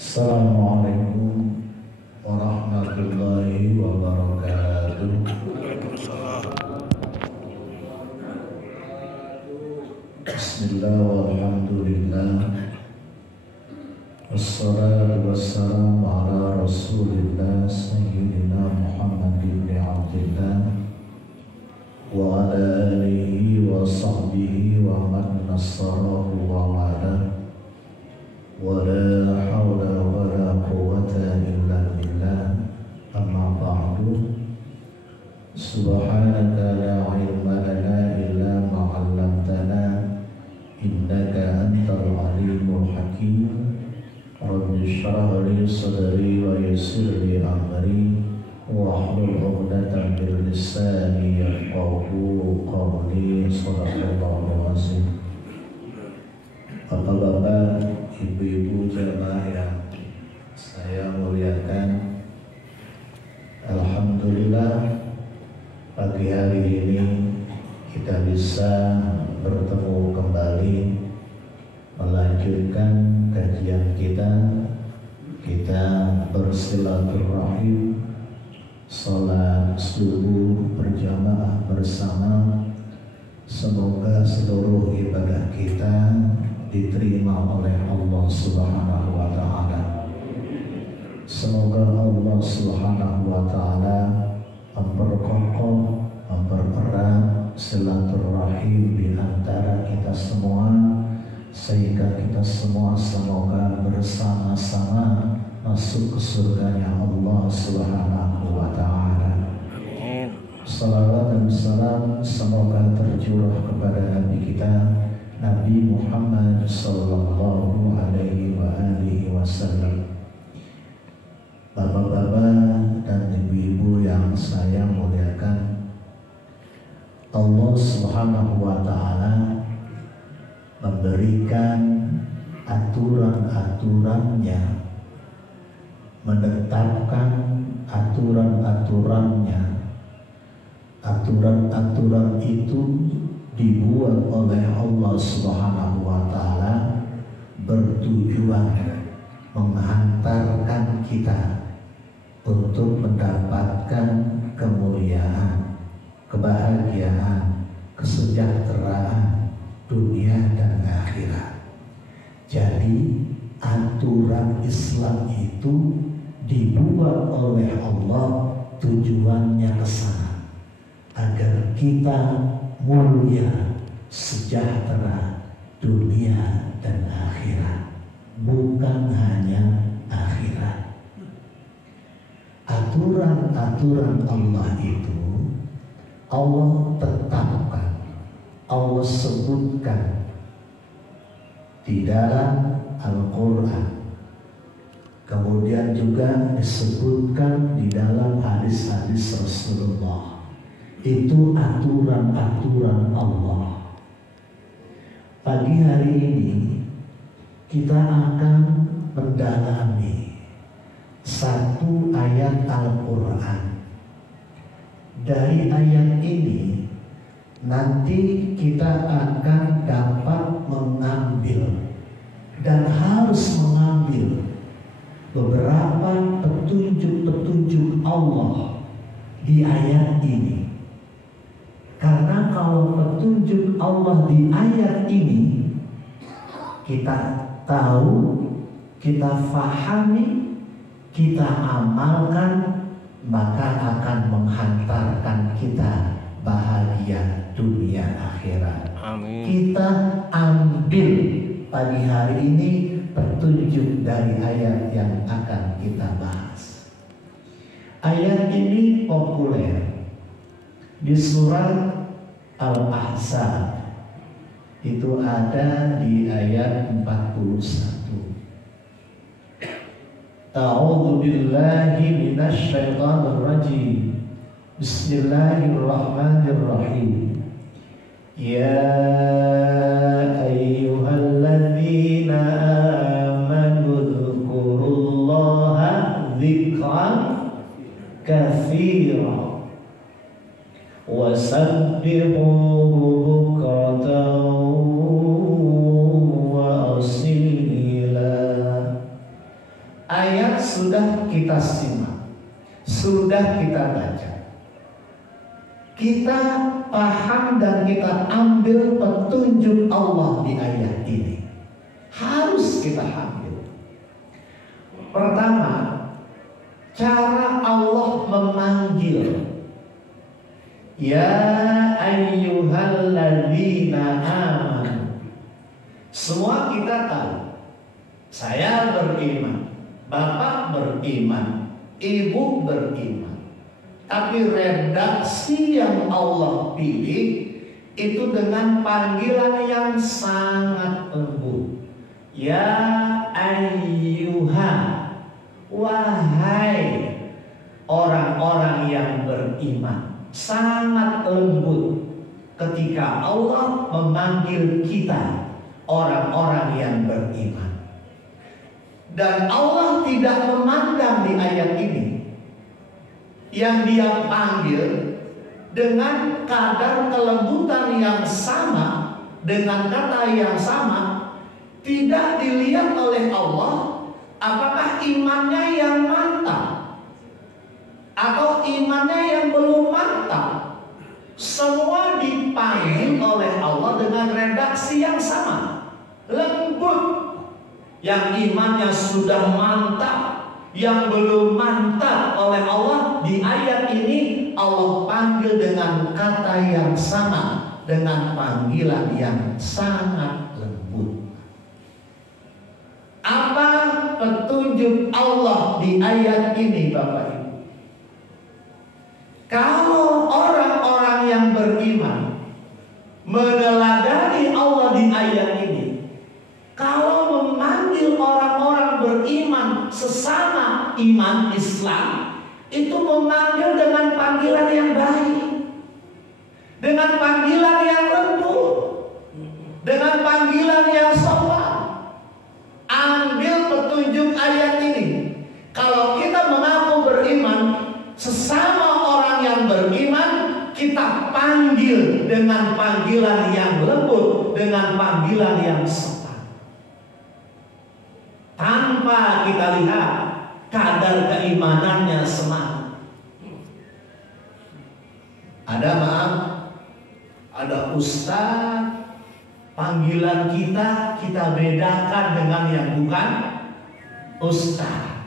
Assalamualaikum warahmatullahi wabarakatuh. Bismillah walhamdulillah, wassalatu wassalamu ala rasulillah sayyidina Muhammad ibn Abdillah wa ala alihi wa sahbihi wa man nasarahu wa wala. ولا حول ولا قوة إلا بالله أما بعد سبحانك لا علم لنا إلا ما علمتنا إنك أنت العليم الحكيم رب اشرح لي صدري ويسر لي أمري واحلل عقدة من لساني يفقهوا قولي صدق الله العظيم. Bapak-bapak, ibu-ibu jamaah yang saya muliakan, alhamdulillah pagi hari ini kita bisa bertemu kembali melanjutkan kajian kita bersilaturahim, sholat subuh berjamaah bersama. Semoga seluruh ibadah kita diterima oleh Allah Subhanahu wa Ta'ala. Semoga Allah Subhanahu wa Ta'ala memperkokoh, mempererat silaturahim di antara kita semua, sehingga kita semua semoga bersama-sama masuk ke surganya Allah Subhanahu wa Ta'ala. Salawat dan salam semoga tercurah kepada Nabi kita Nabi Muhammad sallallahu alaihi wa alihi wasallam. Bapak-bapak dan ibu-ibu yang saya muliakan, Allah Subhanahu wa Ta'ala memberikan aturan-aturannya, menetapkan aturan-aturannya. Aturan-aturan itu dibuat oleh Allah Subhanahu wa Ta'ala bertujuan menghantarkan kita untuk mendapatkan kemuliaan, kebahagiaan, kesejahteraan dunia dan akhirat. Jadi aturan Islam itu dibuat oleh Allah tujuannya ke sana, agar kita mulia, sejahtera dunia dan akhirat, bukan hanya akhirat. Aturan-aturan Allah itu Allah tetapkan, Allah sebutkan di dalam Al-Quran, kemudian juga disebutkan di dalam hadis-hadis Rasulullah. Itu aturan-aturan Allah. Pagi hari ini kita akan mendalami satu ayat Al-Quran. Dari ayat ini nanti kita akan dapat mengambil dan harus mengambil beberapa petunjuk-petunjuk Allah di ayat ini. Karena kalau petunjuk Allah di ayat ini kita tahu, kita fahami, kita amalkan, maka akan menghantarkan kita bahagia dunia akhirat. Amin. Kita ambil pagi hari ini petunjuk dari ayat yang akan kita bahas. Ayat ini populer di surat Al-Ahzab, itu ada di ayat 41. A'udzu billahi minasy syaithanir rajim. Bismillahirrahmanirrahim. Ya ayyuhalladzina amanu dzkurullaha dzikran katsiran wasabbihuhu bukratan wa asila sudah kita baca, kita paham dan kita ambil petunjuk Allah di ayat ini. Harus kita ambil. Pertama, cara Allah memanggil. Ya ayyuhalladzina amanu. Semua kita tahu. Saya beriman, Bapak beriman, Ibu beriman. Tapi redaksi yang Allah pilih itu dengan panggilan yang sangat lembut. Ya ayyuha, wahai orang-orang yang beriman. Sangat lembut ketika Allah memanggil kita orang-orang yang beriman. Dan Allah tidak memandang di ayat ini yang Dia panggil dengan kadar kelembutan yang sama, dengan kata yang sama. Tidak dilihat oleh Allah apakah imannya yang mantap atau imannya yang belum mantap. Semua dipanggil oleh Allah dengan redaksi yang sama, lembut. Yang imannya sudah mantap, yang belum mantap oleh Allah, di ayat ini Allah panggil dengan kata yang sama, dengan panggilan yang sangat lembut. Apa petunjuk Allah di ayat ini, Bapak Ibu? Kalau orang-orang yang beriman meneladani Allah di ayat ini, kalau memanggil orang-orang beriman sesama iman Islam, itu memanggil dengan panggilan yang baik, dengan panggilan yang lembut, dengan panggilan yang sopan. Ambil petunjuk ayat ini. Kalau kita mengaku beriman, sesama orang yang beriman, kita panggil dengan panggilan yang lembut, dengan panggilan yang sopan. Tanpa kita lihat kadar keimanannya semangat. Ada ustaz, panggilan kita bedakan dengan yang bukan ustaz.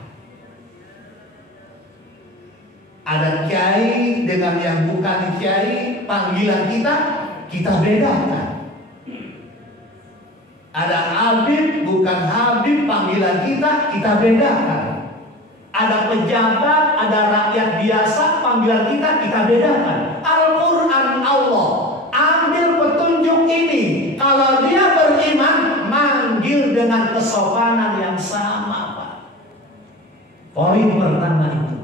Ada kiai dengan yang bukan kiai, panggilan kita bedakan. Ada habib bukan habib, panggilan kita bedakan. Ada pejabat, ada rakyat biasa, panggilan kita bedakan. Al-Quran Allah ambil petunjuk ini. Kalau dia beriman, manggil dengan kesopanan yang sama, Pak. Poin pertama itu.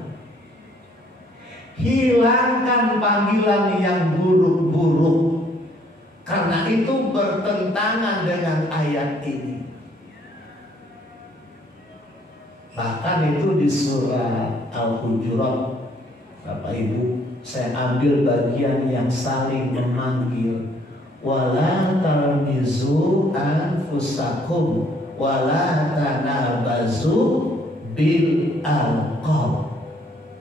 Hilangkan panggilan yang buruk-buruk. Karena itu bertentangan dengan ayat ini. Bahkan itu di surah Al-Hujurat, Bapak Ibu, saya ambil bagian yang saling memanggil. Wala talmizu anfusakum wala tanabazu bil alqab.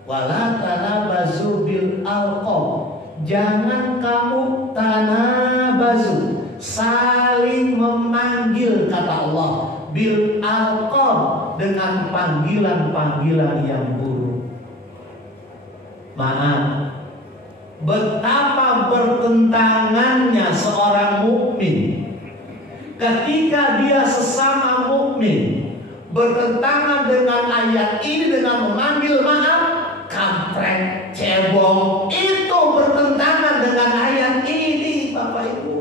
Wala tanabazu bil alqab. Jangan kamu tanabazu, saling memanggil, kata Allah, bil alqab, dengan panggilan-panggilan yang buruk. Maaf, betapa bertentangannya seorang mukmin ketika dia sesama mukmin bertentangan dengan ayat ini dengan memanggil maaf, kampret, cebong. Itu bertentangan dengan ayat ini, Bapak Ibu.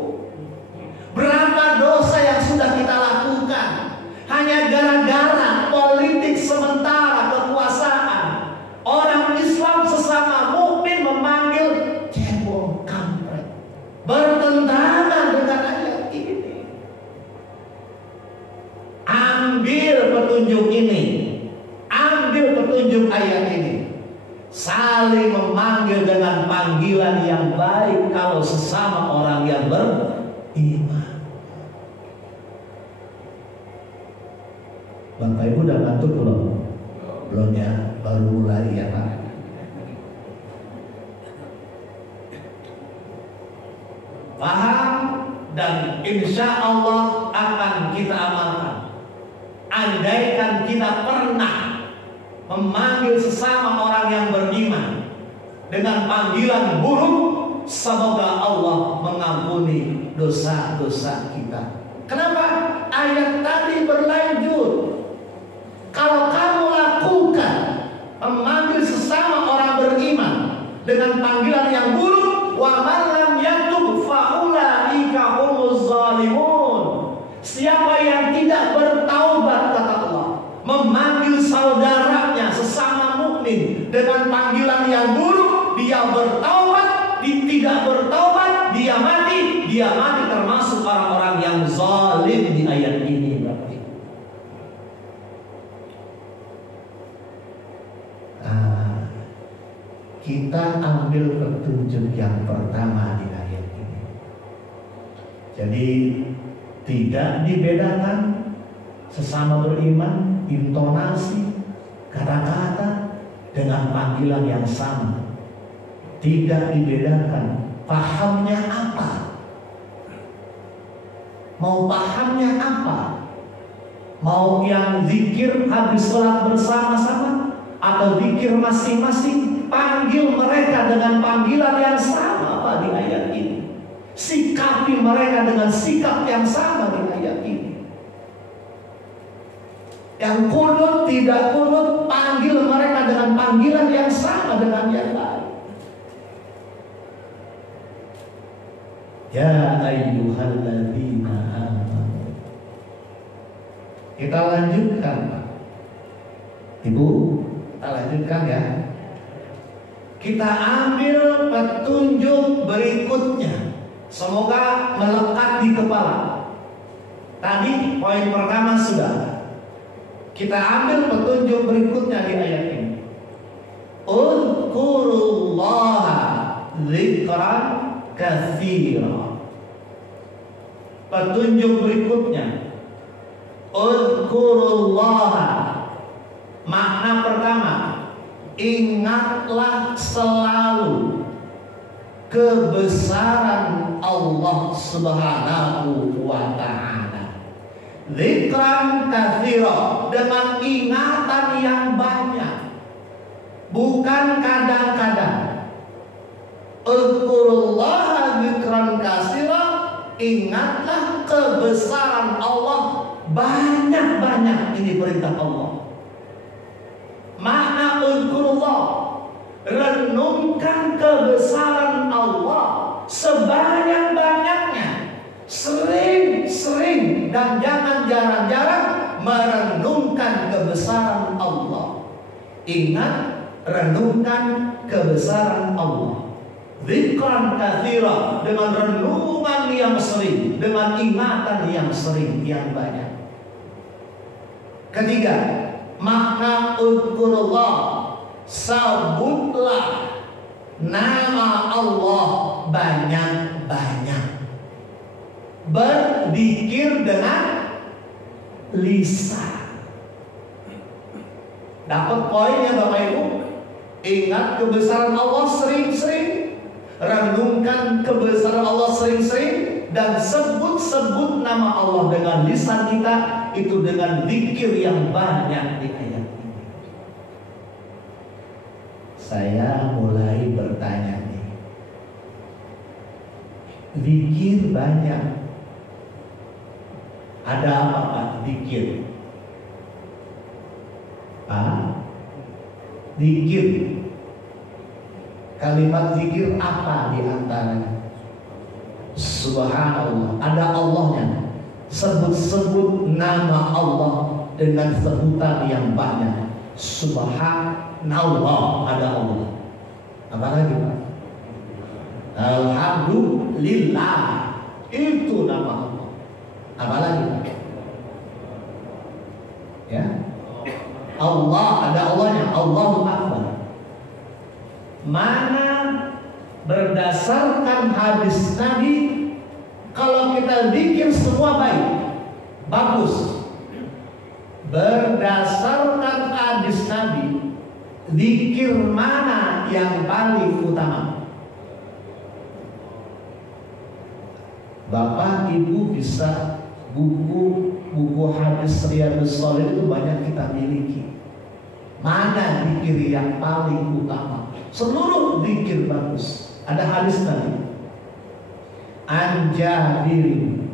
Berapa dosa yang sudah kita lakukan hanya gara-gara politik sementara, kekuasaan. Orang Islam sesama mukmin memanggil cebong, kampret. Bertentangan dengan ayat ini. Ambil petunjuk ini, ambil petunjuk ayat ini. Saling memanggil dengan panggilan yang baik kalau sesama orang yang beriman. Bapak Ibu udah ngantuk belum? Belum ya, baru mulai ya Pak. dan insya Allah akan kita amalkan. Andaikan kita pernah memanggil sesama orang yang beriman dengan panggilan buruk, semoga Allah mengampuni dosa-dosa kita. Kenapa? Ayat tadi berlanjut. Kalau kamu lakukan memanggil sesama orang beriman dengan panggilan yang buruk, wa man lam yatub fa ulaika humuz zalimun. Siapa yang tidak bertaubat, kata Allah, memanggil saudaranya sesama mukmin dengan panggilan yang buruk, dia bertaubat, tidak bertaubat, dia mati termasuk orang-orang yang zalim di ayat ini. Berarti kita ambil petunjuk yang pertama di ayat ini. Jadi tidak dibedakan sesama beriman, intonasi, kata-kata dengan panggilan yang sama. Tidak dibedakan pahamnya apa. Mau pahamnya apa? Mau yang zikir habis sholat bersama-sama atau zikir masing-masing, panggil mereka dengan panggilan yang sama Pak di ayat ini. Sikapi mereka dengan sikap yang sama di ayat ini. Yang kunut, tidak kunut, panggil mereka dengan panggilan yang sama dengan yang lain. Ya ayyuhalladzina amanu. Kita lanjutkan Pak. Ibu, kita lanjutkan ya. Kita ambil petunjuk berikutnya. Semoga melekat di kepala. Tadi poin pertama sudah. Kita ambil petunjuk berikutnya di ayat ini. Uzkurullaha dzikran katsira. Petunjuk berikutnya, uzkurullaha. Makna pertama, ingatlah selalu kebesaran Allah Subhanahu wa ta'ala. Dzikran katsira, dengan ingatan yang banyak, bukan kadang-kadang. Uzkurullaha dzikran katsira, ingatlah kebesaran Allah banyak-banyak. Ini perintah Allah. Makna uzkurullah, renungkan kebesaran Allah sebanyak-banyaknya, sering-sering dan jangan jarang-jarang merenungkan kebesaran Allah. Ingat, renungkan kebesaran Allah. Dzikran katsira, dengan renungan yang sering, dengan ingatan yang sering, yang banyak. Ketiga, makna uzkurullah, sebutlah nama Allah banyak-banyak. Berzikir dengan lisan. Dapat poinnya Bapak Ibu? Ingat kebesaran Allah sering-sering, renungkan kebesaran Allah sering-sering, dan sebut-sebut nama Allah dengan lisan kita, itu dengan zikir yang banyak di ayat ini. Saya mulai bertanya nih, zikir banyak, ada apa Pak zikir? Zikir, kalimat zikir apa di antaranya? Subhanallah, ada Allahnya. Sebut-sebut nama Allah dengan sebutan yang banyak. Subhanallah, ada Allah. Apa lagi Pak? Alhamdulillah, itu nama Allah. Apa lagi Pak? Ya, Allah, ada Allahnya. Allahu Akbar. Mana berdasarkan hadis Nabi, kalau kita zikir semua baik, bagus. Berdasarkan hadis Nabi, zikir mana yang paling utama? Bapak Ibu bisa buku hadis Riyadhus Shalihin itu banyak kita miliki. Mana zikir yang paling utama? Seluruh zikir bagus. Ada hadis tadi. An Jabir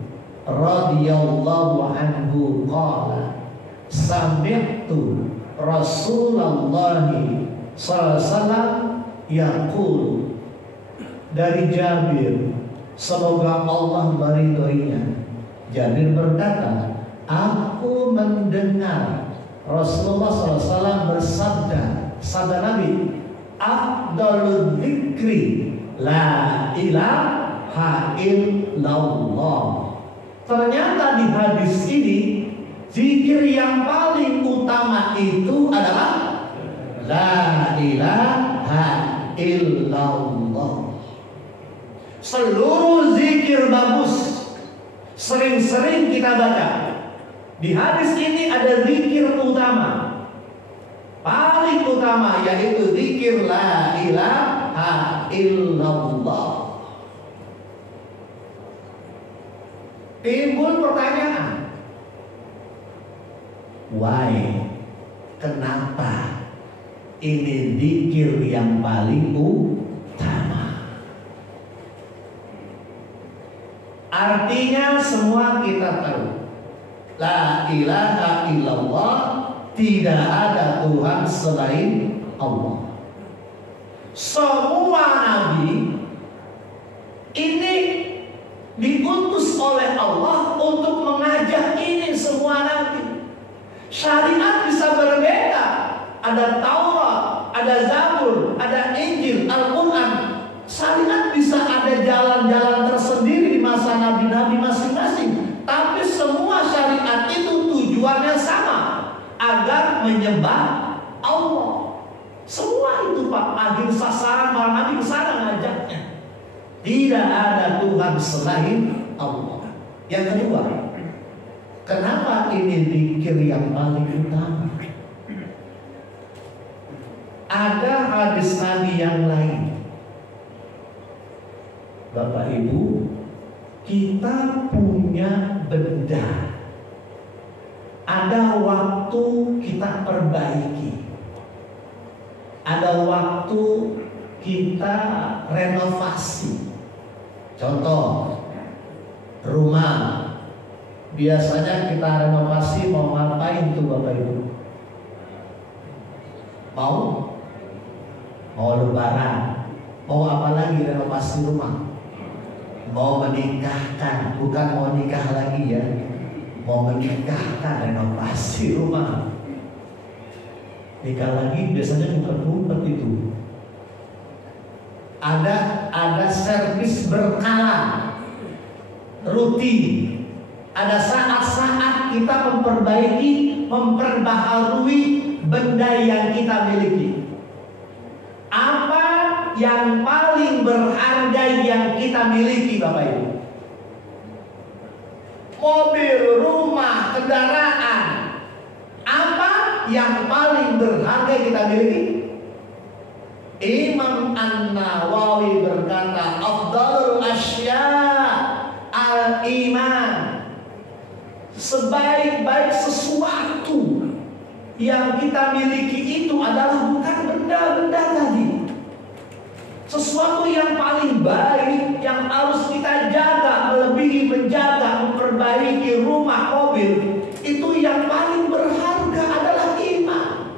radhiyallahu anhu qala sami'tu Rasulullah sallallahu alaihi wasallam yaqul, dari Jabir, semoga Allah meridhoinya, Jabir berkata, aku mendengar Rasulullah SAW bersabda, sabda Nabi, afdalul dzikri la ilaha illallah. Ternyata di hadis ini zikir yang paling utama itu adalah la ilaha illallah. Seluruh zikir bagus, sering-sering kita baca. Di hadis ini ada zikir utama, paling utama, yaitu zikir la ilaha illallah. Timbul pertanyaan, why? Kenapa ini zikir yang paling utama? Artinya semua kita tahu, la ilaha illallah, tidak ada Tuhan selain Allah. Semua nabi ini diutus oleh Allah untuk mengajak ini semua nabi. Syariat bisa berbeda. Ada Taurat, ada Zabur, ada Injil, Al-Quran. Syariat bisa ada jalan-jalan tersendiri di masa nabi-nabi masing-masing. Tapi semua syariat itu tujuannya sama, agar menyembah Allah. Semua itu Pak, akhir sasaran para nabi ke sana ngajaknya. Tidak ada Tuhan selain Allah. Yang kedua, kenapa ini zikir yang paling utama? Ada hadis Nabi yang lain. Bapak Ibu, kita punya benda, ada waktu kita perbaiki, ada waktu kita renovasi. Contoh, rumah biasanya kita renovasi, mau ngapain tuh Bapak Ibu? Mau lebaran, mau apa lagi renovasi rumah? Mau menikahkan, bukan mau nikah lagi ya, mau menikahkan, renovasi rumah. Nikah lagi biasanya ngumpet-ngumpet itu. Ada servis berkala, rutin. Ada saat-saat kita memperbaiki, memperbaharui benda yang kita miliki. Apa yang paling berharga yang kita miliki Bapak Ibu? Mobil, rumah, kendaraan. Apa yang paling berharga kita miliki? Imam An-Nawawi berkata, afdalul asya al-iman. Sebaik-baik sesuatu yang kita miliki itu adalah bukan benda-benda tadi. Sesuatu yang paling baik, yang harus kita jaga, melebihi menjaga, memperbaiki rumah, mobil, itu yang paling berharga adalah iman.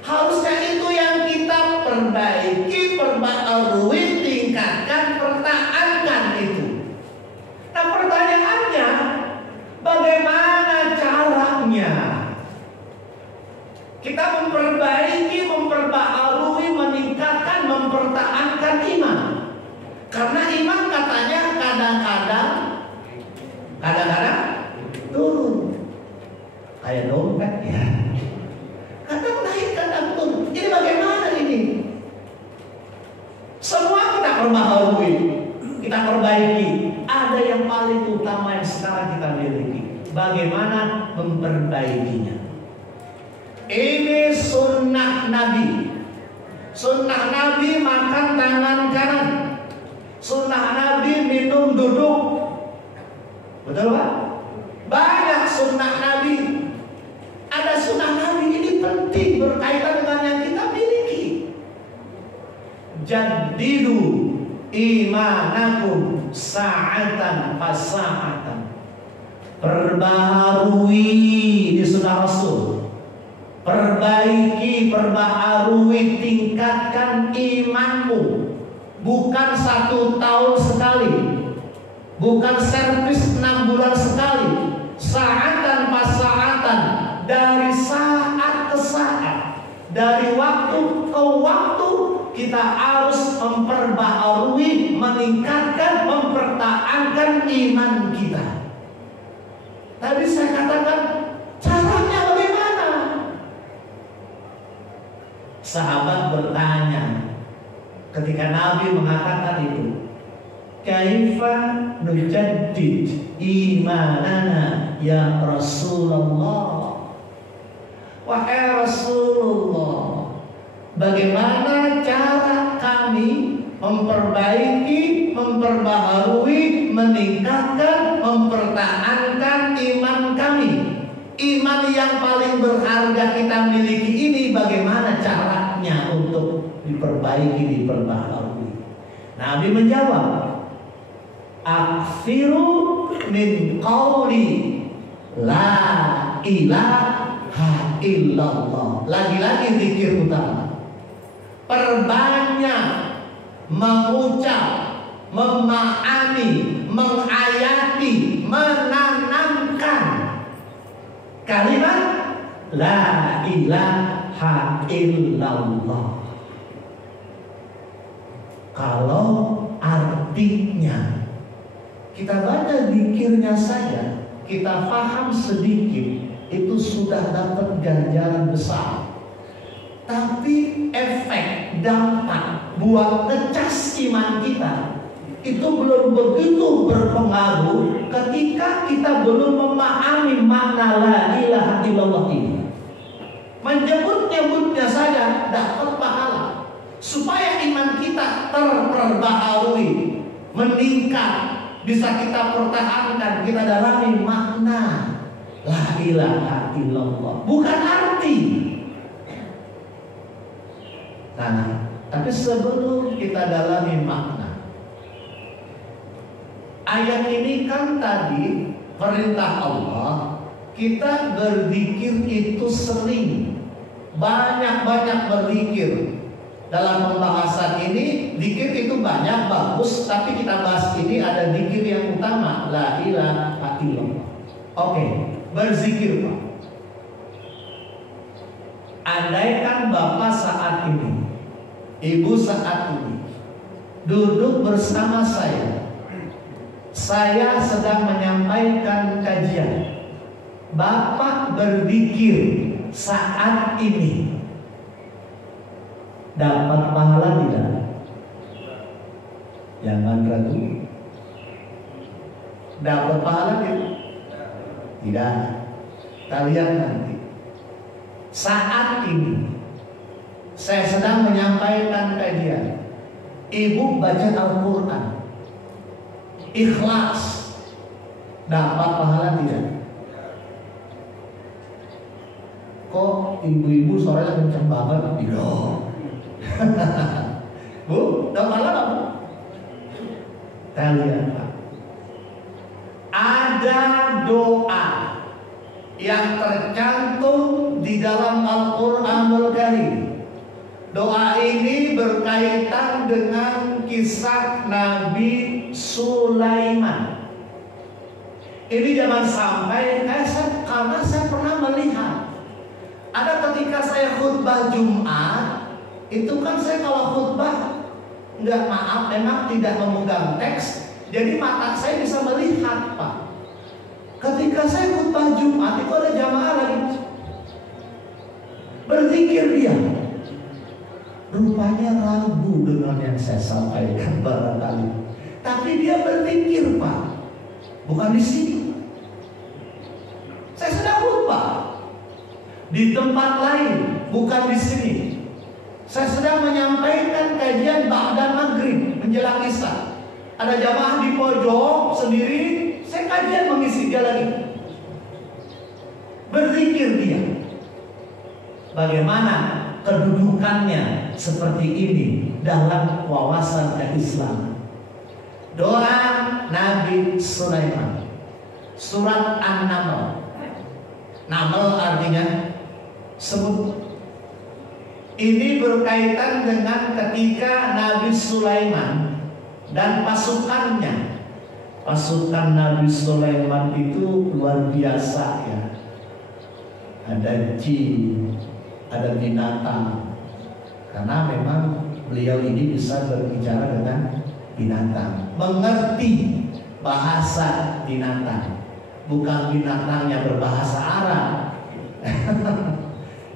Harusnya itu yang kita perbaiki, perbaharui, tingkatkan, pertahankan itu. Nah pertanyaannya, bagaimana caranya kita memperbaiki, memperbaharui, meningkatkan, mempertahankan iman? Karena iman katanya kadang-kadang turun, kayak dompet ya. Kadang naik, kadang turun. Ini bagaimana ini? Semua kita perbaharui, kita perbaiki. Ada yang paling utama yang sekarang kita miliki. Bagaimana memperbaikinya? Ini sunnah Nabi. Sunnah Nabi makan tangan kanan. Sunnah Nabi minum duduk. Betul Pak? Banyak sunnah Nabi. Ada sunnah Nabi ini penting berkaitan dengan yang kita miliki. Jadidu imanakum sa'atan fasa'atan. Perbaharui di sunnah Rasul. Perbaiki, perbaharui, tingkatkan imanmu. Bukan 1 tahun sekali, bukan servis 6 bulan sekali. Sa'atan fasa'atan, dari saat ke saat, dari waktu ke waktu, kita harus memperbaharui, meningkatkan, mempertahankan iman kita. Tadi saya katakan, caranya bagaimana? Sahabat bertanya ketika Nabi mengatakan itu, kaifa nujaddid imanana ya Rasulullah. Wahai Rasulullah, bagaimana cara kami memperbaiki, memperbaharui, meningkatkan, mempertahankan iman kami? Iman yang paling berharga kita miliki ini bagaimana caranya untuk diperbaiki, diperbaharui? Nabi menjawab, aksiru min qawli la ilaha illallah. Lagi-lagi zikir utama. Perbanyak mengucap, memahami, menghayati, menanamkan kalimat la ilaha illallah. Kalau artinya kita baca zikirnya saja, kita paham sedikit, itu sudah dapat ganjaran besar. Tapi efek, dampak buat ngecas iman kita itu belum begitu berpengaruh ketika kita belum memahami makna la ilaha illallah ini. Menyebut-nyebutnya saja dapat pahala. Supaya iman kita terperbaharui, meningkat, bisa kita pertahankan, kita dalami makna la ilaha illallah, bukan arti. Nah, tapi sebelum kita dalami makna, ayat ini kan tadi perintah Allah, kita berzikir itu sering, banyak-banyak berzikir. Dalam pembahasan ini, zikir itu banyak, bagus, tapi kita bahas ini ada zikir yang utama, la ilaha illallah. Oke, berzikir Pak. Andaikan Bapak saat ini, Ibu saat ini duduk bersama saya sedang menyampaikan kajian, Bapak berzikir saat ini, dapat pahala tidak? Jangan ragu. Dapat pahala tidak? Tidak. Kita lihat nanti. Saat ini saya sedang menyampaikan kajian, Ibu baca Al-Quran, ikhlas, dapat pahala tidak? Kok ibu-ibu suaranya kenceng banget? Tidak. Bu, dapat pahala nggak Bu? Kita lihat Pak. Ada doa yang tercantum di dalam Al-Quranul Karim. Doa ini berkaitan dengan kisah Nabi Sulaiman. Ini jangan sampai karena saya pernah melihat, ada ketika saya khutbah Jumat, itu kan saya kalau khutbah memang tidak memegang teks, jadi mata saya bisa melihat Pak. Ketika saya khutbah Jumat itu ada jamaah lagi berzikir dia. Rupanya ragu dengan yang saya sampaikan barangkali. Tapi dia berzikir Pak, bukan di sini. Saya sedang khutbah di tempat lain, bukan di sini. Saya sedang menyampaikan kajian ba'da maghrib menjelang isya. Ada jamaah di pojok sendiri, saya kajian mengisi dia lagi. Berzikir dia. Bagaimana kedudukannya seperti ini dalam wawasan keislaman. Doa Nabi Sulaiman, surat An-Naml. Naml artinya semut. Ini berkaitan dengan ketika Nabi Sulaiman dan pasukannya. Pasukan Nabi Sulaiman itu luar biasa ya. Ada jin, ada binatang. Karena memang beliau ini bisa berbicara dengan binatang, mengerti bahasa binatang. Bukan binatangnya berbahasa Arab.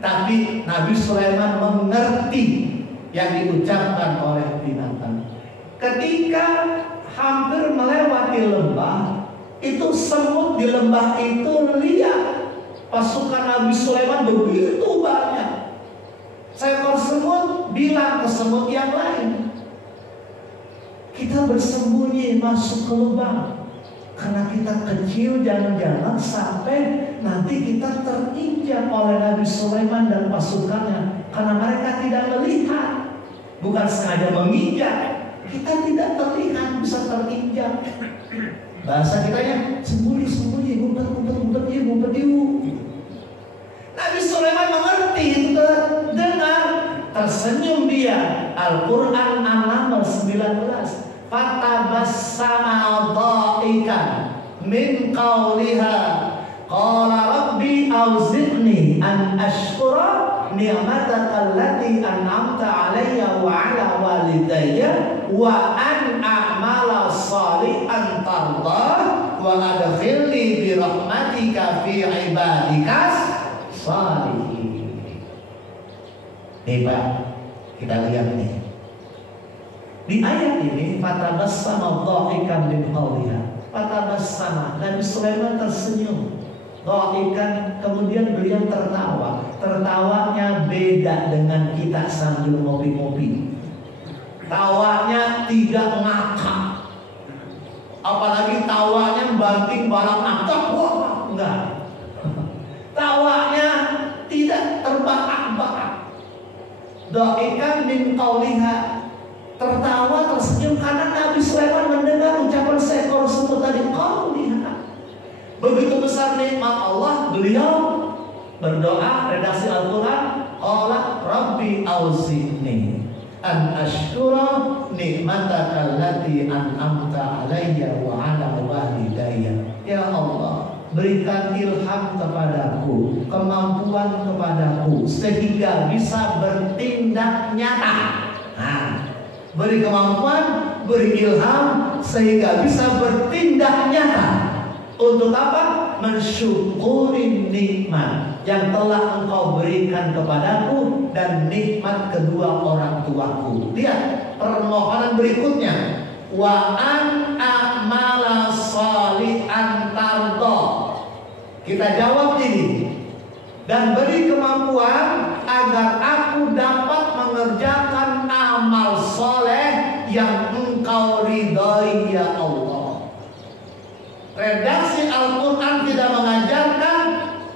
Tapi Nabi Sulaiman mengerti yang diucapkan oleh binatang. Ketika hampir melewati lembah, itu semut di lembah itu lihat pasukan Nabi Sulaiman begitu banyak. Seekor semut bilang ke semut yang lain, kita bersembunyi masuk ke lubang, karena kita kecil, jangan-jangan sampai nanti kita terinjak oleh Nabi Sulaiman dan pasukannya. Karena mereka tidak melihat, bukan sengaja menginjak, kita tidak terlihat bisa terinjak. Bahasa kitanya sembunyi, ngumpet yuk. Nabi Sulaiman mengerti, dengar, tersenyum dia. Al-Quran An-Naml 19. Fatabassama dha'ikan min qawliha qala rabbi auzi'ni an ashkura ni'mataka allati an'amta alayya wa ala walidayya wa an a'mala salihan tardah wa adkhilni bi rahmatika fi ibadikas salihin. Nih Pak, kita lihat nih. Di ayat ini fatabassama dha'ikan min qawliha. Fatabassama, Nabi Sulaiman tersenyum. Dha'ikan, kemudian beliau tertawa. Tertawanya beda dengan kita sambil ngopi-ngopi. Tawanya tidak ngakak. Apalagi tawanya banting balak ngakak. Wah, enggak. Tawanya tidak terbahak-bahak. Dha'ikan min qawliha. Tertawa, tersenyum karena Nabi Sulaiman mendengar ucapan seekor semut tadi. Kau lihat, begitu besar nikmat Allah. Beliau berdoa, redaksi Al-Quran, qala rabbi auzi'ni an ashkura nikmataka allati an'amta alayya wa ala walidayya. Ya Allah, berikan ilham kepadaku, kemampuan kepadaku, sehingga bisa bertindak nyata. Beri kemampuan, beri ilham, sehingga bisa bertindak nyata. Untuk apa? Mensyukuri nikmat yang telah engkau berikan kepadaku dan nikmat kedua orang tuaku. Lihat permohonan berikutnya. Wa an a'mala salihan tardo. Kita jawab ini. Dan beri kemampuan agar aku dapat mengerjakan amal soleh yang engkau ridhai ya Allah. Redaksi Al-Quran tidak mengajarkan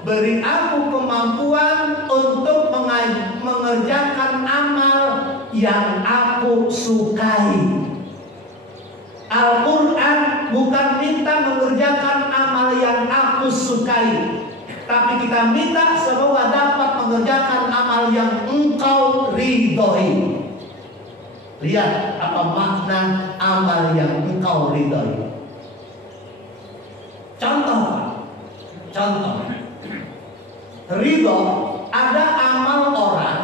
beri aku kemampuan untuk mengerjakan amal yang aku sukai. Al-Quran bukan minta mengerjakan amal yang aku sukai, tapi kita minta semoga dapat mengerjakan amal yang engkau ridhoi. Lihat apa makna amal yang engkau ridhoi. Contoh, ridho, ada amal orang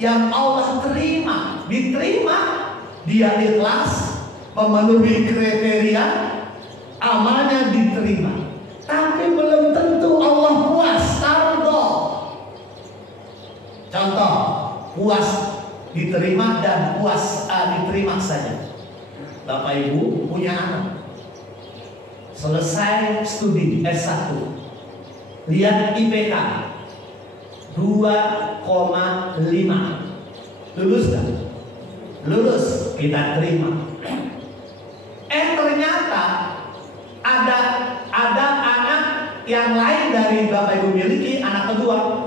yang Allah terima, diterima, dia ikhlas, memenuhi kriteria, amalnya diterima. Tapi belum tentu Allah puas, tardo. Contoh, puas diterima dan puas diterima saja. Bapak Ibu punya anak, selesai studi S1, lihat IPK 2,5, lulus gak? Lulus, kita terima. yang lain dari Bapak Ibu miliki, anak kedua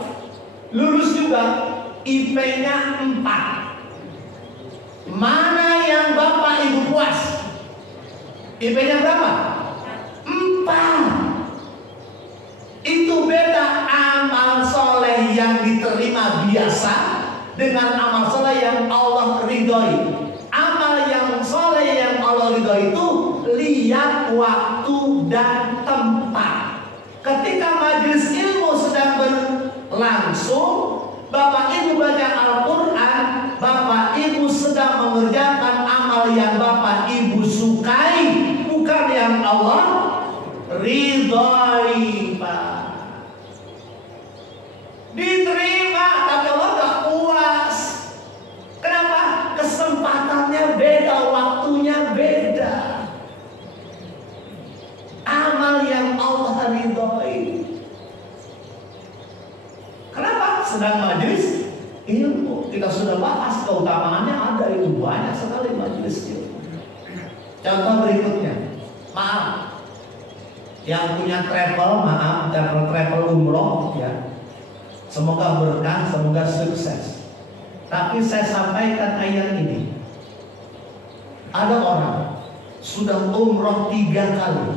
lulus juga, IP-nya 4. Mana yang Bapak Ibu puas? IP-nya berapa? 4. Itu beda amal soleh yang diterima biasa dengan amal soleh yang Allah ridhoi. Amal yang soleh yang Allah ridhoi itu lihat waktu dan tempat. Ketika majelis ilmu sedang berlangsung, Bapak Ibu baca Al-Quran, Bapak Ibu sedang mengerjakan amal yang Bapak Ibu sukai, bukan yang Allah ridhoi, Pak. Diterima, tapi Allah gak puas. Kenapa? Kesempatannya beda, waktunya beda. Amal yang Allah ridhoi. Kenapa? Sedang majelis ilmu, kita sudah bahas keutamaannya, ada itu banyak sekali majelis ilmu. Contoh berikutnya, maaf, yang punya travel, maaf, travel umroh ya, semoga berkah, semoga sukses. Tapi saya sampaikan ayat ini. Ada orang sudah umroh 3 kali,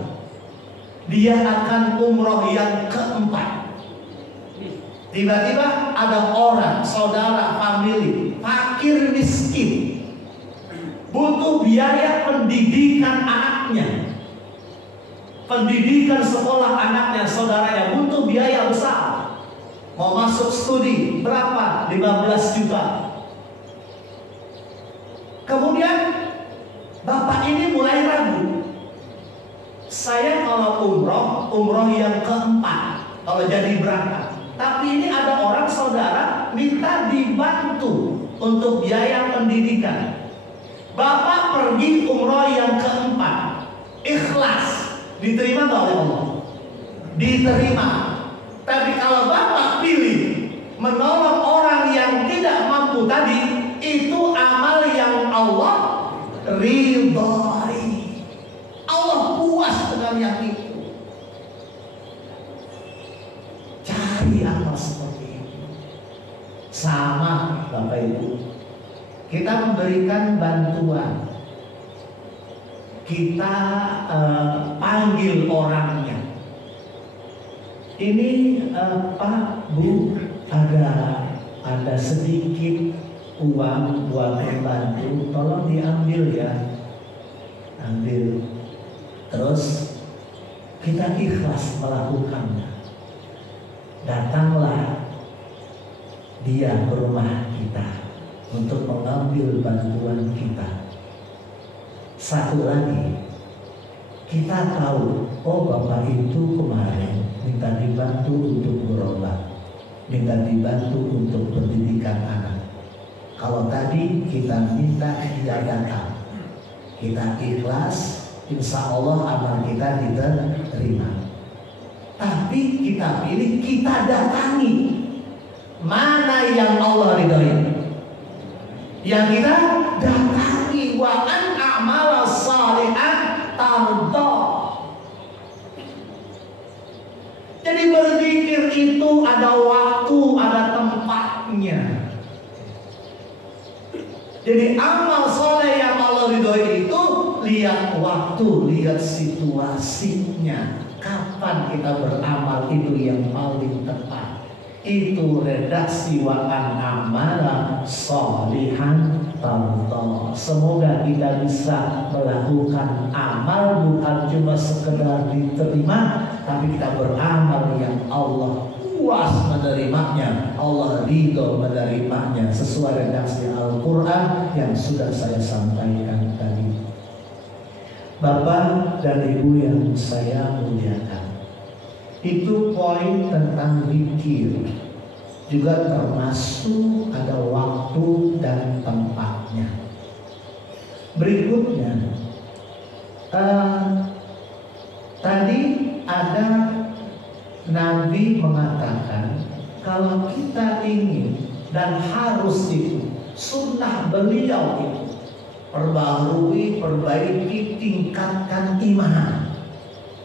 dia akan umroh yang keempat. Tiba-tiba ada orang, saudara, famili, fakir miskin, butuh biaya pendidikan anaknya, pendidikan sekolah anaknya, saudaranya butuh biaya besar. Mau masuk studi berapa? 15 juta. Kemudian bapak ini mulai ragu. Saya kalau umroh yang keempat, kalau jadi berangkat. Tapi ini ada orang saudara minta dibantu untuk biaya pendidikan. Bapak pergi umroh yang keempat, ikhlas, diterima nggak oleh Allah? Diterima. Tapi kalau Bapak pilih menolong orang yang tidak mampu tadi, itu amal yang Allah ridhoi. Allah puas dengan yang itu. Cari amal seperti itu. Sama Bapak Ibu, kita memberikan bantuan, kita panggil orangnya. Ini Pak, Bu, ada sedikit uang buat membantu, tolong diambil ya. Ambil. Terus kita ikhlas melakukannya. Datanglah dia ke rumah kita untuk mengambil bantuan kita. Satu lagi, kita tahu, oh Bapak itu kemarin minta dibantu untuk berobat, minta dibantu untuk pendidikan anak. Kalau tadi kita minta dia datang, kita ikhlas, insya Allah amal kita diterima. Tapi kita pilih, kita datangi. Mana yang Allah ridhoi? Yang kita datangi. Wa an a'mala shalihan tarda. Jadi berzikir itu ada waktu, ada tempatnya. Jadi amal soleh yang Allah ridhoi itu lihat waktu, lihat situasinya. Kapan kita beramal itu yang paling tepat. Itu redaksi wa an amala sholihan tarda. Semoga kita bisa melakukan amal bukan cuma sekedar diterima, tapi kita beramal yang Allah puas menerimanya, Allah ridho menerimanya, sesuai redaksi Al-Quran yang sudah saya sampaikan tadi. Bapak dan Ibu yang saya muliakan, itu poin tentang zikir juga termasuk ada waktu dan tempatnya. Berikutnya, tadi ada Nabi mengatakan kalau kita ingin dan harus itu sunnah beliau itu perbaharui, perbaiki, tingkatkan iman.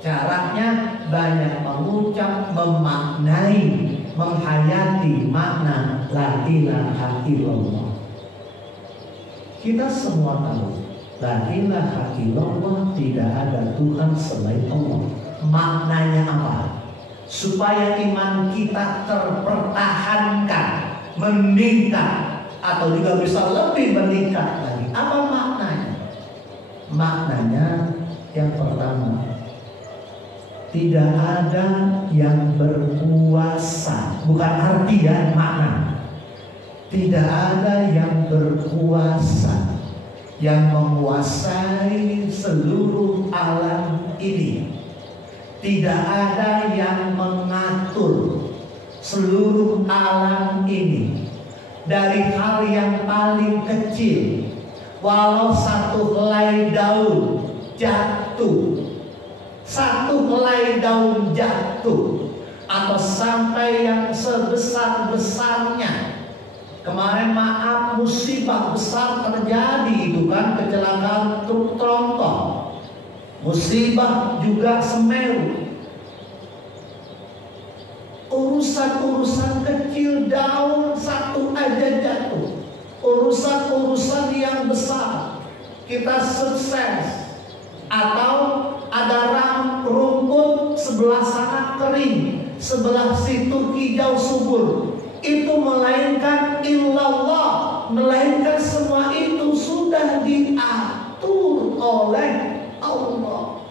Caranya banyak mengucap, memaknai, menghayati makna la ilaha illallah. Kita semua tahu la ilaha illallah, tidak ada Tuhan selain Allah. Maknanya apa? Supaya iman kita terpertahankan, meningkat, atau juga bisa lebih meningkat lagi. Apa maknanya? Maknanya yang pertama, tidak ada yang berkuasa. Bukan arti ya, makna. Tidak ada yang berkuasa yang menguasai seluruh alam ini. Tidak ada yang mengatur seluruh alam ini. Dari hal yang paling kecil, walau satu helai daun jatuh, satu helai daun jatuh, atau sampai yang sebesar-besarnya. Kemarin maaf, musibah besar terjadi itu kan, kecelakaan truk tronton. Musibah juga Semeru. Urusan-urusan kecil, daun satu aja jatuh. Urusan-urusan yang besar, kita sukses, atau ada rumput sebelah sana kering, sebelah situ hijau subur. Itu melainkan illallah, melainkan semua itu sudah diatur oleh Allah.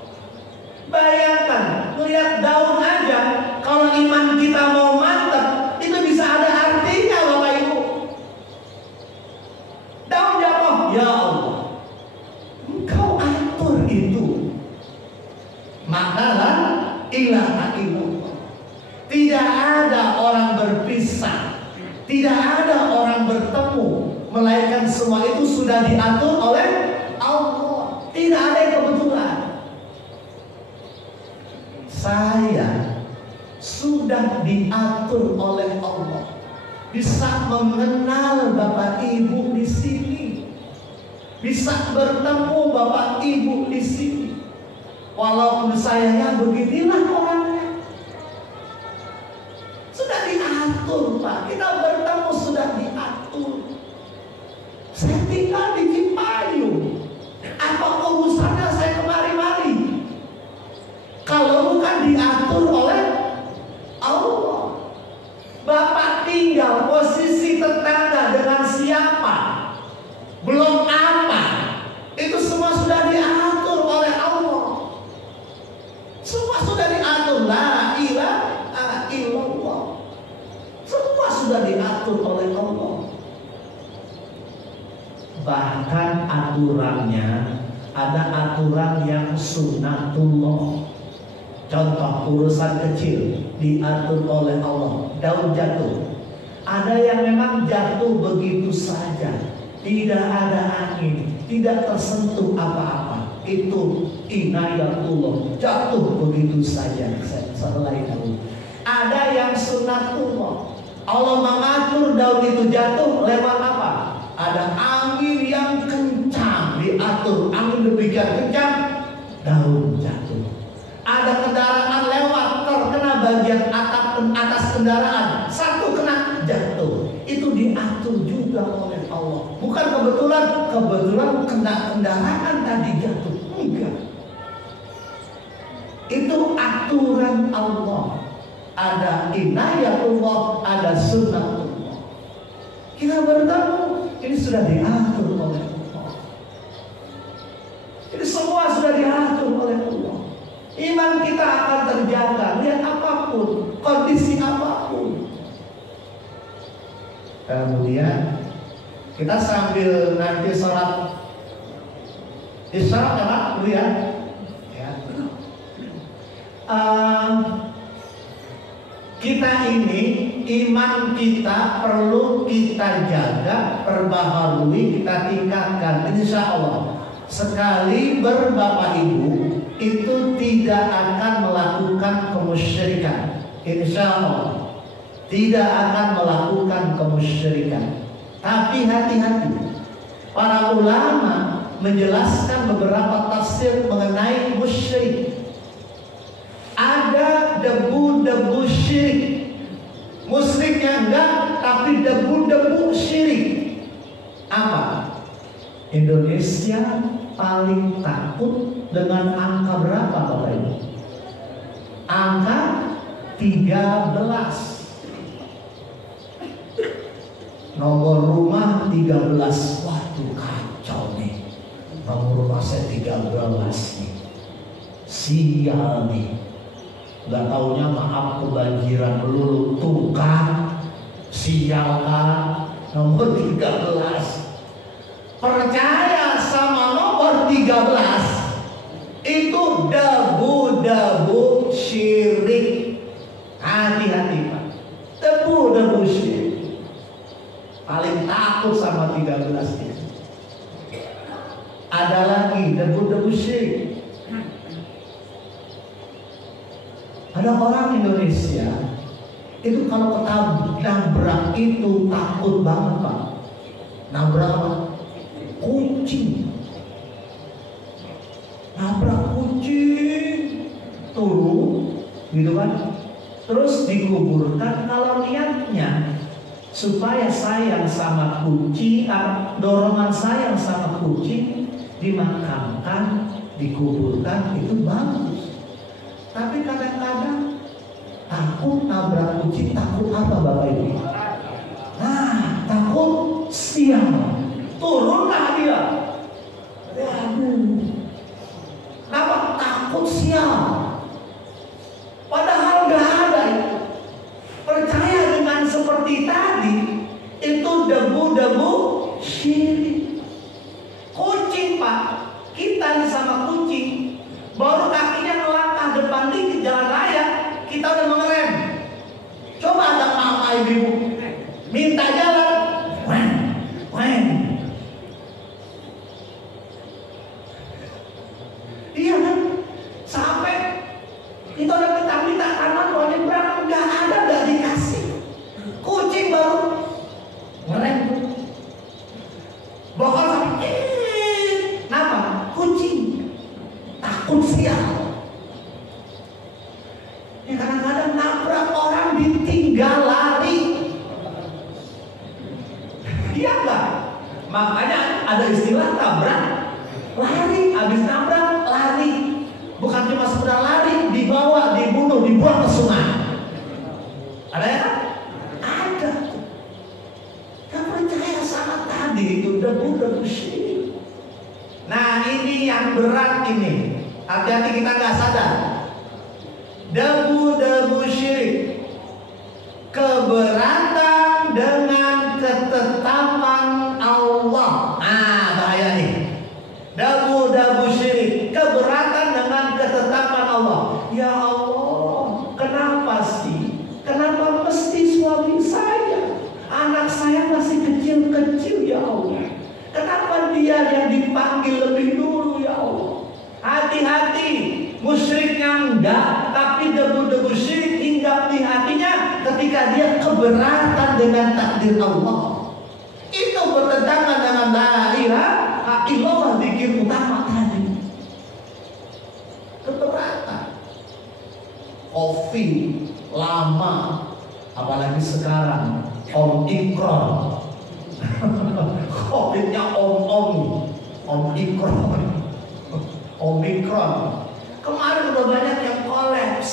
Bayangkan, melihat daun aja, kalau iman kita mau mantap, itu bisa ada artinya Bapak Ibu. Daun jatuh, ya Allah, Engkau atur itu. Maka la ilaha illallah. Tidak ada orang berpisah, tidak ada orang bertemu, melainkan semua itu sudah diatur oleh Allah. Tidak ada yang kebetulan. Saya sudah diatur oleh Allah, bisa mengenal Bapak Ibu di sini, bisa bertemu Bapak Ibu di sini. Walaupun sayanya beginilah orangnya, sudah diatur Pak. Kita bertemu sudah diatur. Saya tinggal di Cipayung, apa urusannya saya kemari-mari? Kalau bukan diatur oleh Allah. Bapak tinggal posisi tetangga dengan siapa, belum apa, itu semua sudah diatur oleh Allah. Semua sudah diatur. La ilaha illallah. Semua sudah diatur oleh Allah. Bahkan aturannya ada aturan yang sunnatullah. Contoh urusan kecil diatur oleh Allah. Daun jatuh, ada yang memang jatuh begitu saja, tidak ada angin, tidak tersentuh apa-apa. Itu inayatullah, jatuh begitu saja selai daun. Ada yang sunnatullah, Allah mengatur daun itu jatuh lewat apa? Ada angin yang kencang, diatur angin demikian kencang, daun jatuh. Ada kendaraan lewat, terkena bagian atap atas kendaraan, satu kena jatuh. Itu diatur juga oleh Allah. Bukan kebetulan kena kendaraan tadi jatuh. Enggak. Itu aturan Allah. Ada inayatullah, ada sunnatullah. Kita bertemu, ini sudah diatur oleh Allah. Ini semua sudah diatur oleh Allah. Iman kita akan terjaga, lihat apapun, kondisi apapun. Kemudian kita sambil nanti sholat isya ya Pak, dulu ya. Kita ini iman kita perlu kita jaga, perbaharui, kita tingkatkan. Insya Allah sekali berbapak ibu itu tidak akan melakukan kemusyrikan. Insya Allah tidak akan melakukan kemusyrikan. Tapi hati-hati, para ulama menjelaskan beberapa tafsir mengenai musyrik. debu-debu syirik. Musyriknya enggak, tapi debu-debu syirik. Apa? Indonesia paling takut dengan angka berapa Bapak Ibu? Angka 13. Nomor rumah 13. Waduh, kacau nih. Nomor rumah saya 13 nih. Sial nih. Gak taunya maaf kebanjiran melulu. Tuh kan, sial kan. Nomor 13. Percaya sama nomor 13, itu debu-debu syirik. Hati-hati Pak. Debu-debu syirik. Paling takut sama 13 ini. Ada lagi debu-debu syirik. Ada orang Indonesia itu kalau nabrak itu takut banget Pak. Nabrak apa? Kucing. Nabrak kucing, turun gitu kan, terus dikuburkan. Kalau niatnya supaya sayang sama kucing, dorongan sayang sama kucing, dimakamkan, dikuburkan, itu bagus. Tapi kadang-kadang takut nabrak kucing. Takut apa Bapak Ibu? Nah, takut siang. Turunlah dia. Aduh. Kenapa? Takut sial. Padahal gak ada itu. Percaya dengan seperti tadi, itu debu-debu syirik. Kucing Pak, kita nih sama kucing, baru kakinya melangkah depan dikit jalan raya, kita udah mengerem. Coba ada mama ibu minta jalan, wen. Iya kan? Sampai kita udah minta kanan mau nyebrang, nggak ada, nggak dikasih. Kucing baru ngerem tuh. Bakal sampai kenapa? Kucing takut sial. Ya kadang-kadang nabrak orang ditinggal lari. Iya nggak? Makanya ada istilah tabrak lari. Habis nabrak lari. Bukan cuma sekedar lari, dibawa, dibunuh, dibuang ke sungai. Ada ya? Ada. Gak percaya sama tadi itu debu-debu syirik. Nah ini yang berat ini. Hati-hati kita gak sadar. Debu-debu syirik. Keberatan dengan ketetapan Allah. Nah bahaya nih. Debu-debu syirik. Keberatan dengan ketetapan Allah. Ya Allah, kenapa sih? Kenapa mesti suami saya? Anak saya masih kecil-kecil ya Allah. Kenapa dia yang dipanggil lebih dulu ya Allah? Hati-hati, musyriknya enggak, tapi debu-debu syirik hinggap di hatinya ketika dia keberatan dengan takdir Allah. Itu bertentangan dengan la ilaha illallah, zikir utama tadi. Keberatan. Covid lama, apalagi sekarang Omikron. Covidnya Omikron. Kemarin udah banyak yang kolaps,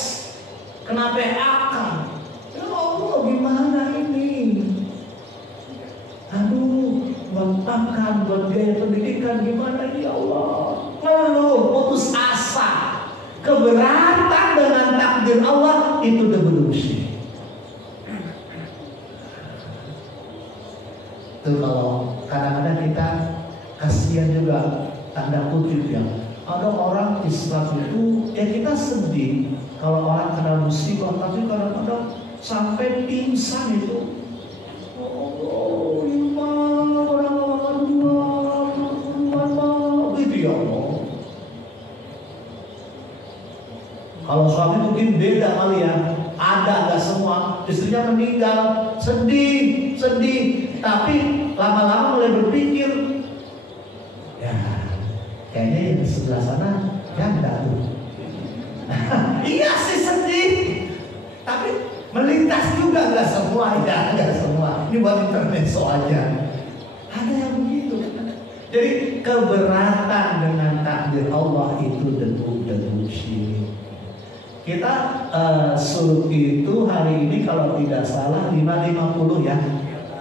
kena PHK. Ya Allah, gimana ini? Aduh, buat makan, buat biaya pendidikan gimana ini ya Allah? Ngeluh, putus asa. Keberatan dengan takdir Allah itu debu-debu syirik. Itu kalau kadang-kadang kita kasihan juga, tanda kutip ya. Ada orang Islam itu, ya kita sedih kalau orang kena musibah, tapi kadang-kadang sampai pingsan itu. Oh, iman, orang gitu ya Allah. Kalau suami mungkin beda kali ya, ada nggak semua, istrinya meninggal, sedih, tapi lama-lama mulai berpikir, ya kayaknya yang di sebelah sana janda tuh. Iya sih sedih, ini buat intermezzo aja. Ada yang begitu. Jadi keberatan dengan takdir Allah itu debu syirik. Kita suruh itu hari ini kalau tidak salah 5.50 ya.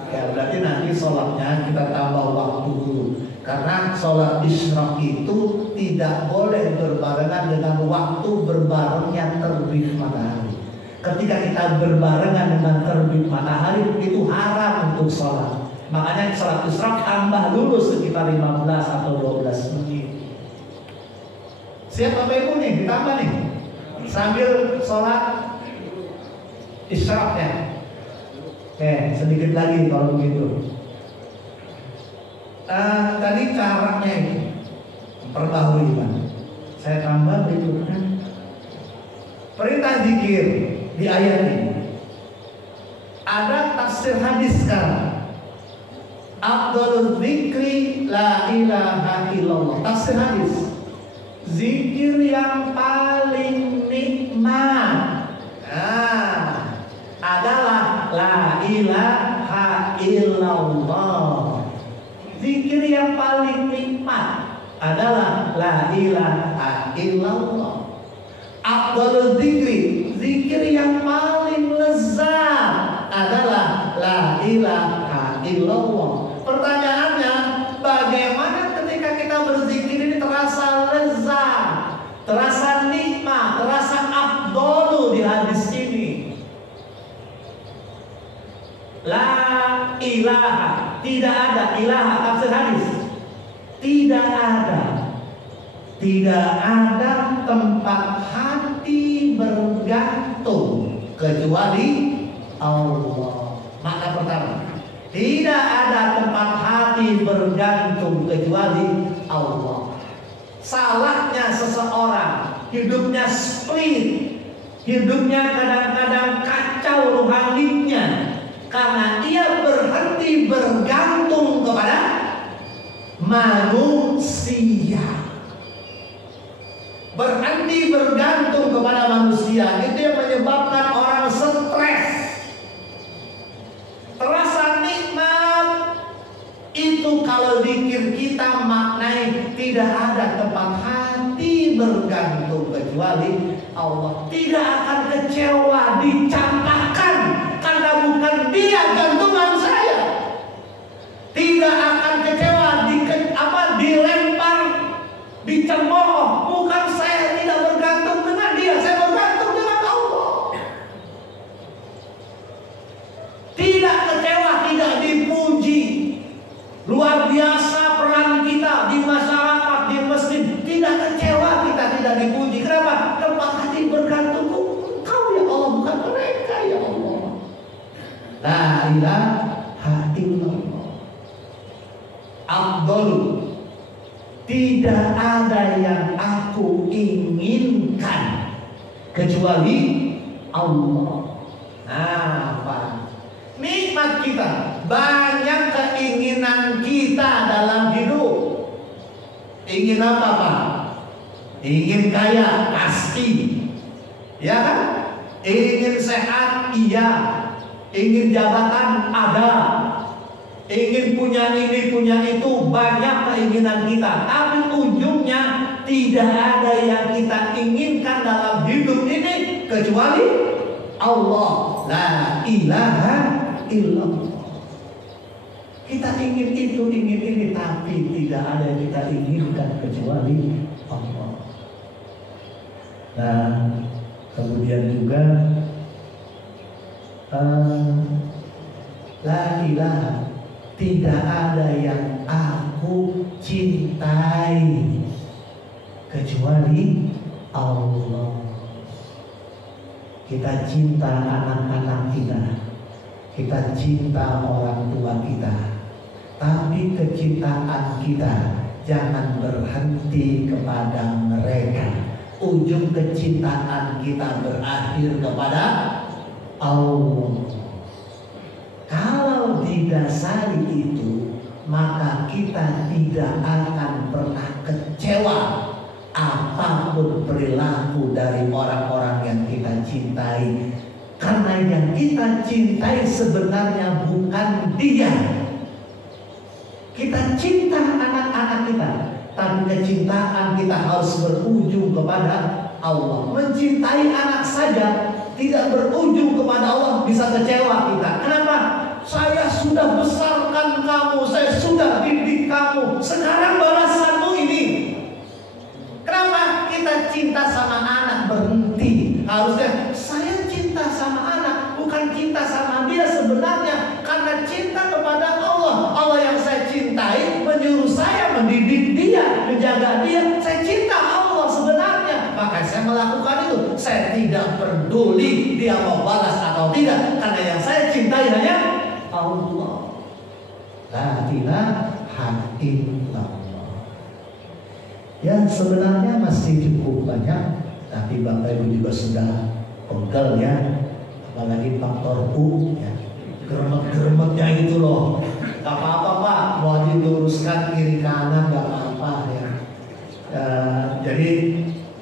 Ya berarti nanti sholatnya kita tambah waktu dulu. Karena sholat isyraq itu tidak boleh berbarengan dengan waktu berbarengnya terbit matahari. Ketika kita berbarengan dengan terbit matahari itu haram untuk sholat. Makanya sholat isyraq tambah dulu sekitar 15 atau 12 menit. Siap Bapak Ibu nih, ditambah nih sambil sholat isyraqnya. Sedikit lagi kalau begitu. Tadi caranya itu perbaharui Pak. Saya tambah berikutnya. Perintah zikir di ayat ini. Ada tafsir hadis sekarang. Afdhalul zikri la ilaha illallah. Tafsir hadis. Zikir yang paling nikmat adalah la ilaha illallah. Zikir yang paling nikmat adalah la ilaha illallah. Afdhalul zikri, zikir yang paling lezat adalah la ilaha illallah. Pertanyaannya, bagaimana ketika kita berzikir ini terasa lezat, terasa nikmat, terasa afdhalu di hadis ini? La ilaha, tidak ada ilaha tafsir hadis. Tidak ada tempat hati bergantung kecuali Allah. Maka pertama, tidak ada tempat hati bergantung kecuali Allah. Salahnya seseorang, hidupnya split, hidupnya kadang-kadang kacau rohaninya, karena ia berhenti bergantung kepada manusia. Berhenti bergantung kepada manusia itu yang menyebabkan orang stres. Terasa nikmat itu kalau zikir kita maknai tidak ada tempat hati bergantung kecuali Allah. Tidak akan kecewa dicampakkan karena bukan dia gantungan saya. Tidak akan kecewa dilempar, dicemooh. Bukan saya tidak bergantung dengan dia, saya bergantung dengan Allah. Tidak kecewa, tidak dipuji. Luar biasa peran kita di masyarakat, di masjid. Tidak kecewa kita tidak dipuji. Kenapa? Tempat hati bergantung Engkau ya Allah, bukan mereka ya Allah. La ilaha illallah. Afdal. Tidak ada yang aku inginkan kecuali Allah. Apa? Nikmat kita, banyak keinginan kita dalam hidup. Ingin apa Pak? Ingin kaya, pasti. Ya kan? Ingin sehat, iya. Ingin jabatan, ada. Ingin punya ini, punya itu, banyak keinginan kita. Tapi ujungnya tidak ada yang kita inginkan dalam hidup ini kecuali Allah. La ilaha illallah. Kita ingin itu, ingin ini, tapi tidak ada yang kita inginkan kecuali Allah. Nah, kemudian juga la ilaha, tidak ada yang aku cintai kecuali Allah. Kita cinta anak-anak kita cinta orang tua kita, tapi kecintaan kita jangan berhenti kepada mereka. Ujung kecintaan kita berakhir kepada Allah. Kalau didasari itu, maka kita tidak akan pernah kecewa apapun perilaku dari orang-orang yang kita cintai. Karena yang kita cintai sebenarnya bukan dia. Kita cinta anak-anak kita, tapi kecintaan kita harus berujung kepada Allah. Mencintai anak saja tidak berujung kepada Allah, bisa kecewa kita. Kenapa? Saya sudah besarkan kamu, saya sudah didik kamu, sekarang balasanmu ini. Kenapa? Kita cinta sama anak berhenti. Harusnya saya cinta sama anak, bukan cinta sama dia sebenarnya. Karena cinta kepada Allah. Allah yang saya cintai menyuruh saya mendidik dia, menjaga dia. Saya cinta Allah sebenarnya, maka saya melakukan itu. Saya tidak peduli dia mau balas atau tidak, karena yang saya cintai hanya Allah. La ilaha illallah. Ya sebenarnya masih cukup banyak, tapi Bapak Ibu juga sudah pegel ya, apalagi faktor U ya, geremet-geremetnya itu loh. Gak apa-apa Pak, mau diluruskan kiri kanan gak apa-apa ya. Jadi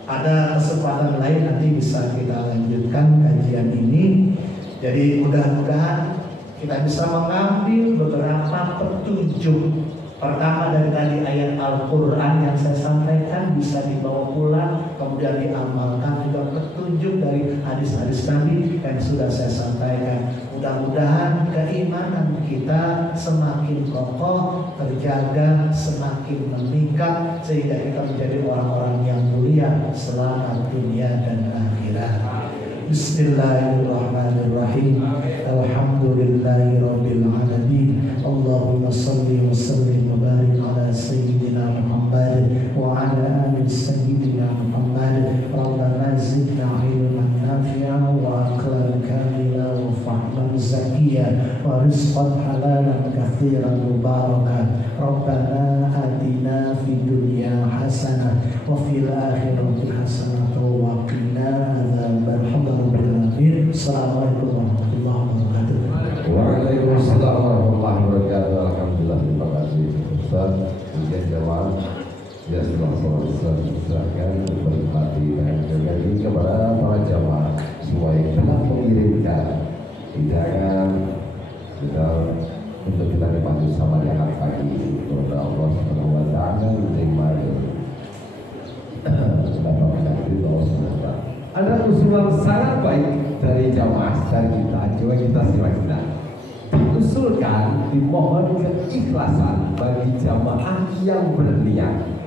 ada kesempatan lain nanti bisa kita lanjutkan kajian ini. Jadi mudah-mudahan kita bisa mengambil beberapa petunjuk. Pertama dari tadi ayat Al-Quran yang saya sampaikan bisa dibawa pulang, kemudian diamalkan juga petunjuk dari hadis-hadis Nabi yang sudah saya sampaikan. Mudah-mudahan keimanan kita semakin kokoh, terjaga, semakin meningkat, sehingga kita menjadi orang-orang yang mulia selama dunia dan akhirat. Bismillahirrahmanirrahim. Alhamdulillahirabbil alamin. Allahumma shalli wa sallim wa barik ala sayyidina Muhammad wa ala ali sayyidina Muhammad. Rabbana zidna ilman nafi'an wa aqlan kamila wa fahman zakiyya wa rizqan halalan katsiran mubarakan. Rabbana atina fid dunya hasanah wa fil akhirati hasanah wa qina adzabannar. Assalamualaikum warahmatullahi wabarakatuh. Waalaikumsalam warahmatullahi wabarakatuh. Alhamdulillah, terima kasih Ustaz. Kemudian jawab ya silahkan berempati dan berbagi kepada para jamaah supaya telah mengirimkan hidangan kita untuk kita dipandu sama di anak pagi. Semoga Allah Subhanahu wa taala menerima ada usulan sangat baik dari jamaah dari kita. Coba kita simak. Diusulkan, dimohon keikhlasan bagi jamaah yang berniat